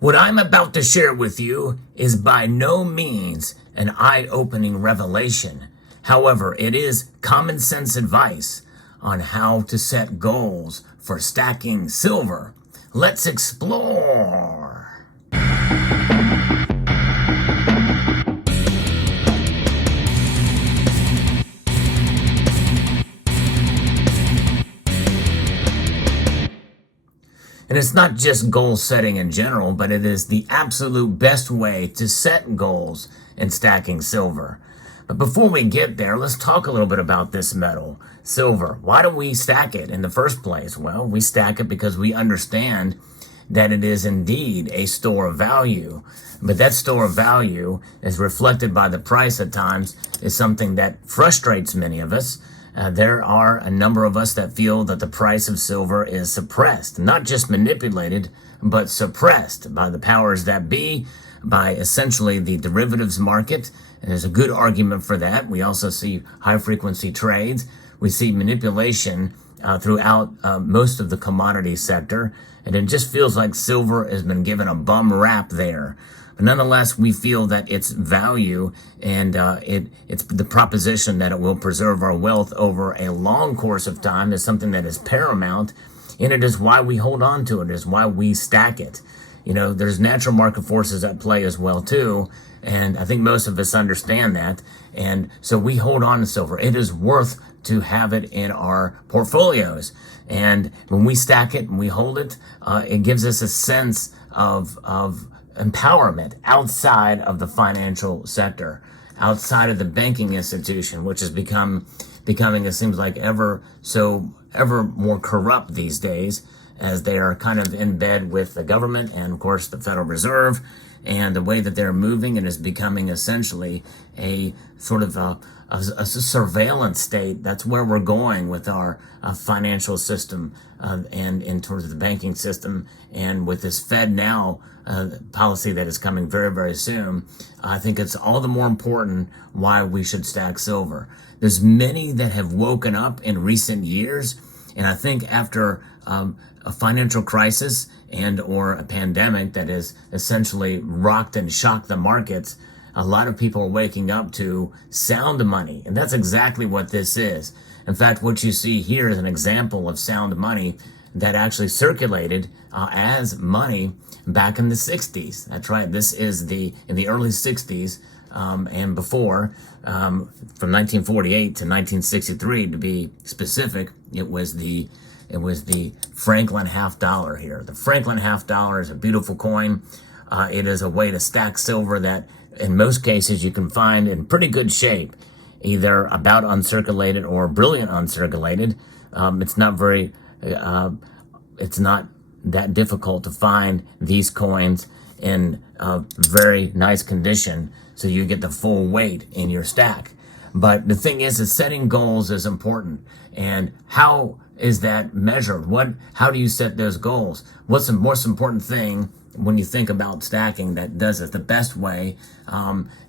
What I'm about to share with you is by no means an eye-opening revelation. However, it is common sense advice on how to set goals for stacking silver. Let's explore. And it's not just goal setting in general, but it is the absolute best way to set goals in stacking silver. But before we get there, let's talk a little bit about this metal, silver. Why do we stack it in the first place? Well, we stack it because we understand that it is indeed a store of value. But that store of value, as reflected by the price at times, is something that frustrates many of us. There are a number of us that feel that the price of silver is suppressed, not just manipulated, but suppressed by the powers that be, by essentially the derivatives market. And there's a good argument for that. We also see high frequency trades. We see manipulation throughout most of the commodity sector. And it just feels like silver has been given a bum rap there. But nonetheless, we feel that its value and it's the proposition that it will preserve our wealth over a long course of time is something that is paramount. And it is why we hold on to it. It is why we stack it. You know, there's natural market forces at play as well, too. And I think most of us understand that. And so we hold on to silver. It is worth to have it in our portfolios. And when we stack it and we hold it, it gives us a sense of empowerment outside of the financial sector, outside of the banking institution, which has becoming, it seems like, ever more corrupt these days, as they are kind of in bed with the government and, of course, the Federal Reserve, and the way that they're moving. It is becoming essentially a sort of a surveillance state. That's where we're going with our financial system and in terms of the banking system. And with this Fed now policy that is coming very, very soon, I think it's all the more important why we should stack silver. There's many that have woken up in recent years. And I think after a financial crisis and or a pandemic that has essentially rocked and shocked the markets, a lot of people are waking up to sound money. And that's exactly what this is. In fact, what you see here is an example of sound money that actually circulated as money back in the 60s. That's right. This is in the early 60s and before, from 1948 to 1963 to be specific. It was the Franklin half dollar here. The Franklin half dollar is a beautiful coin. It is a way to stack silver that in most cases you can find in pretty good shape, either about uncirculated or brilliant uncirculated. It's not that difficult to find these coins in very nice condition, so you get the full weight in your stack. But the thing is setting goals is important. And how is that measured? How do you set those goals? What's the most important thing when you think about stacking that does it the best way?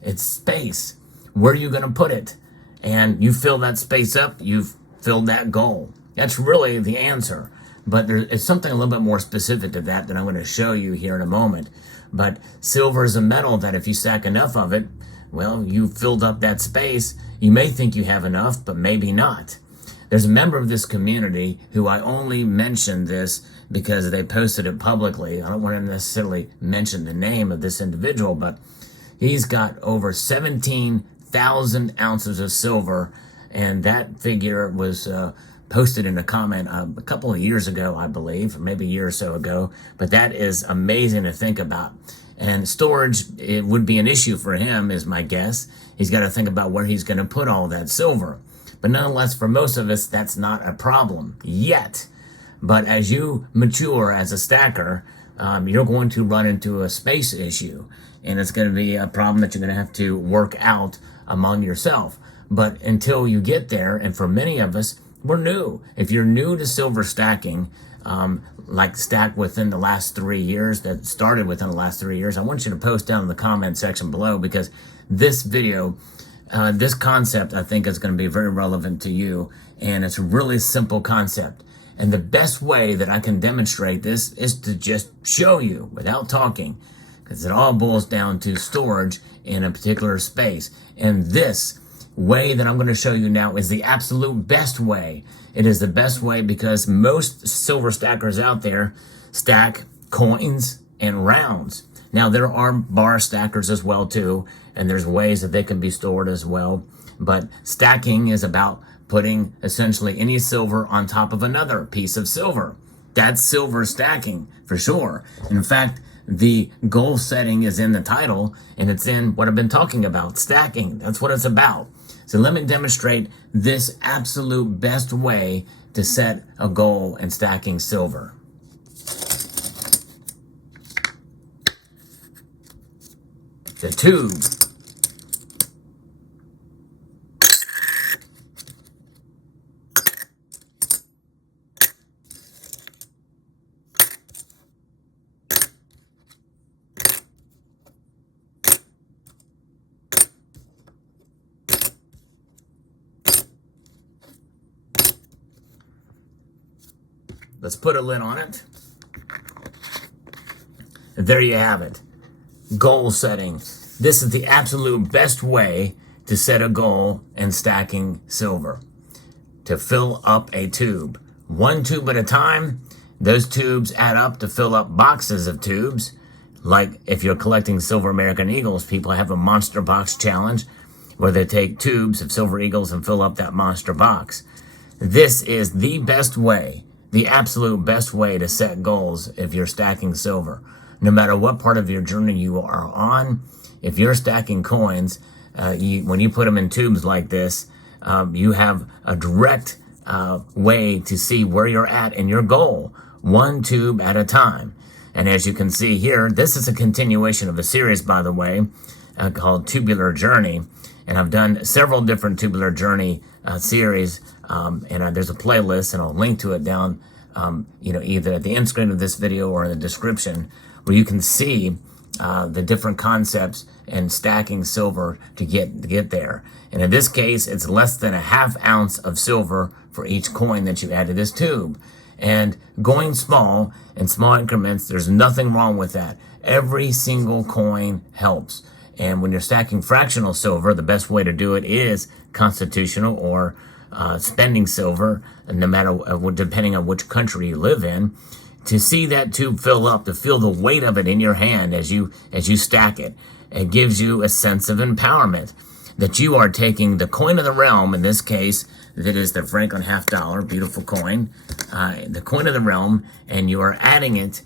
It's space. Where are you going to put it? And you fill that space up, you've filled that goal. That's really the answer. But it's something a little bit more specific to that I'm going to show you here in a moment. But silver is a metal that if you stack enough of it, well, you filled up that space. You may think you have enough, but maybe not. There's a member of this community who I only mentioned this because they posted it publicly. I don't want to necessarily mention the name of this individual, but he's got over 17,000 ounces of silver, and that figure was posted in a comment a couple of years ago, I believe, or maybe a year or so ago. But that is amazing to think about. And storage, it would be an issue for him, is my guess. He's got to think about where he's going to put all that silver. But nonetheless, for most of us, that's not a problem yet. But as you mature as a stacker, you're going to run into a space issue. And it's going to be a problem that you're going to have to work out among yourself. But until you get there, and for many of us, we're new. If you're new to silver stacking, like stack within the last 3 years, that started within the last 3 years, I want you to post down in the comment section below, because this video, this concept, I think, is going to be very relevant to you. And it's a really simple concept. And the best way that I can demonstrate this is to just show you without talking, because it all boils down to storage in a particular space. And this way that I'm going to show you now is the absolute best way. It is the best way because most silver stackers out there stack coins and rounds. Now, there are bar stackers as well too, and there's ways that they can be stored as well. But stacking is about putting essentially any silver on top of another piece of silver. That's silver stacking for sure. In fact, the goal setting is in the title, and it's in what I've been talking about, stacking. That's what it's about. So let me demonstrate this absolute best way to set a goal in stacking silver. The tube. Let's put a lid on it. There you have it. Goal setting. This is the absolute best way to set a goal in stacking silver. To fill up a tube. One tube at a time. Those tubes add up to fill up boxes of tubes. Like if you're collecting silver American Eagles, people have a monster box challenge where they take tubes of silver eagles and fill up that monster box. This is the best way, the absolute best way to set goals if you're stacking silver. No matter what part of your journey you are on, if you're stacking coins, when you put them in tubes like this, you have a direct way to see where you're at in your goal, one tube at a time. And as you can see here, this is a continuation of a series, by the way, called Tubular Journey. And I've done several different Tubular Journey series, and there's a playlist, and I'll link to it down, either at the end screen of this video or in the description, where you can see the different concepts and stacking silver to get there. And in this case, it's less than a ½ ounce of silver for each coin that you add to this tube. And going small in small increments, there's nothing wrong with that. Every single coin helps. And when you're stacking fractional silver, the best way to do it is constitutional or spending silver, no matter depending on which country you live in. To see that tube fill up, to feel the weight of it in your hand as you stack it, it gives you a sense of empowerment that you are taking the coin of the realm, in this case, that is the Franklin $50, beautiful coin, the coin of the realm, and you are adding it,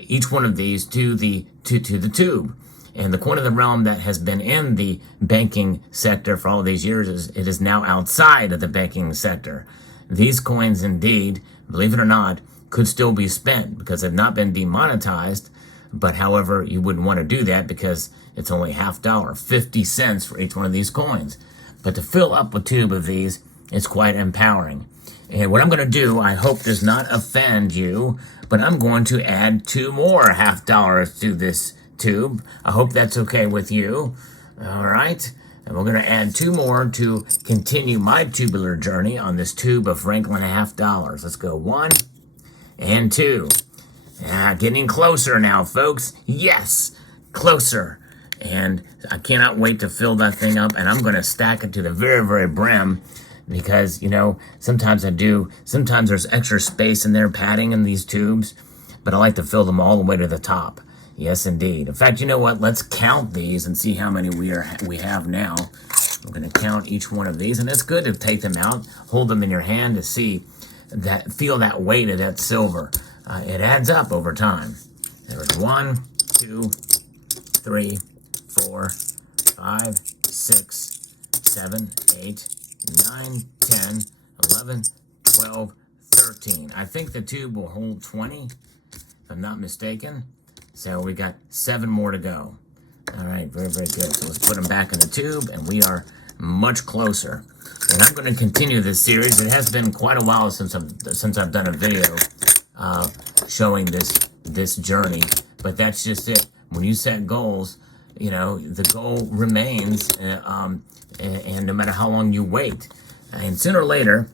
each one of these to the tube. And the coin of the realm that has been in the banking sector for all these years, it is now outside of the banking sector. These coins indeed, believe it or not, could still be spent because they've not been demonetized. But however, you wouldn't want to do that because it's only $50, 50 cents for each one of these coins. But to fill up a tube of these is quite empowering. And what I'm going to do, I hope does not offend you, but I'm going to add 2 more $50 to this tube. I hope that's okay with you. All right. And we're going to add 2 more to continue my tubular journey on this tube of Franklin $50. Let's go 1 and 2. Getting closer now, folks. Yes, closer. And I cannot wait to fill that thing up. And I'm going to stack it to the very, very brim because, sometimes sometimes there's extra space in there, padding in these tubes. But I like to fill them all the way to the top. Yes, indeed. In fact, you know what? Let's count these and see how many we have now. We're going to count each one of these. And it's good to take them out, hold them in your hand to feel that weight of that silver. It adds up over time. There's 1, 2, 3, 4, 5, 6, 7, 8, 9, 10, 11, 12, 13. I think the tube will hold 20, if I'm not mistaken. So we got 7 more to go. All right, very, very good. So let's put them back in the tube, and we are much closer. And I'm going to continue this series. It has been quite a while since I've done a video showing this journey, but that's just it. When you set goals, the goal remains, and no matter how long you wait, And sooner or later,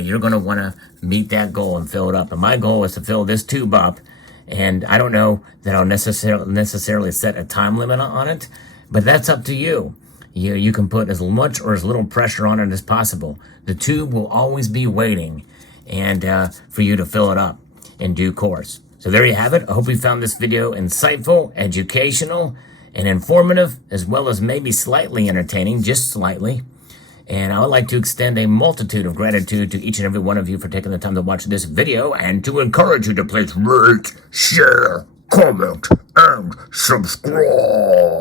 you're going to want to meet that goal and fill it up. And my goal is to fill this tube up. And I don't know that I'll necessarily set a time limit on it, but that's up to you. You can put as much or as little pressure on it as possible. The tube will always be waiting and for you to fill it up in due course. So there you have it. I hope you found this video insightful, educational, and informative, as well as maybe slightly entertaining, just slightly. And I would like to extend a multitude of gratitude to each and every one of you for taking the time to watch this video, and to encourage you to please rate, share, comment, and subscribe.